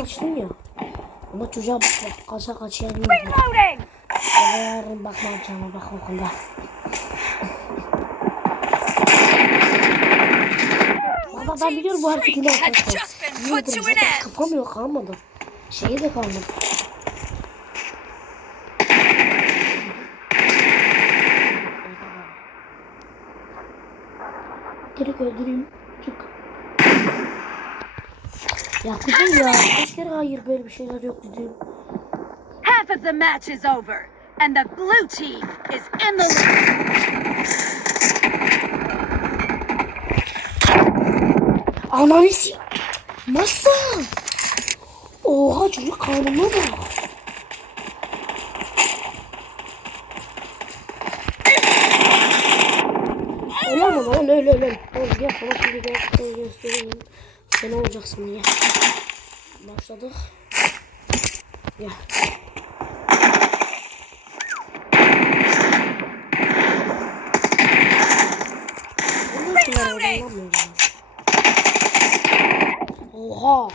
kaçtın ya. Ama çocuğa bak kaça kaçıyor. Reloading! Yarın bak ne yapacağıma bak okulda. Baba ben biliyorum bu an zaten end. kafam yok kalmadı. Şeyi de kalmadı. Direkt öldüreyim. Çık. Ya kızım ya kaç kere hayır böyle bir şeyler yok dedim. Half of the match is over, and the blue team is in the lead. Ananı. Nasıl? Oha çocuk karnıma bak. Öyle ama lan öyle öyle. Oğlum gel sana şimdi gel sana göstereyim. Sen olacaksın ya. Başladık. Gel. Oha.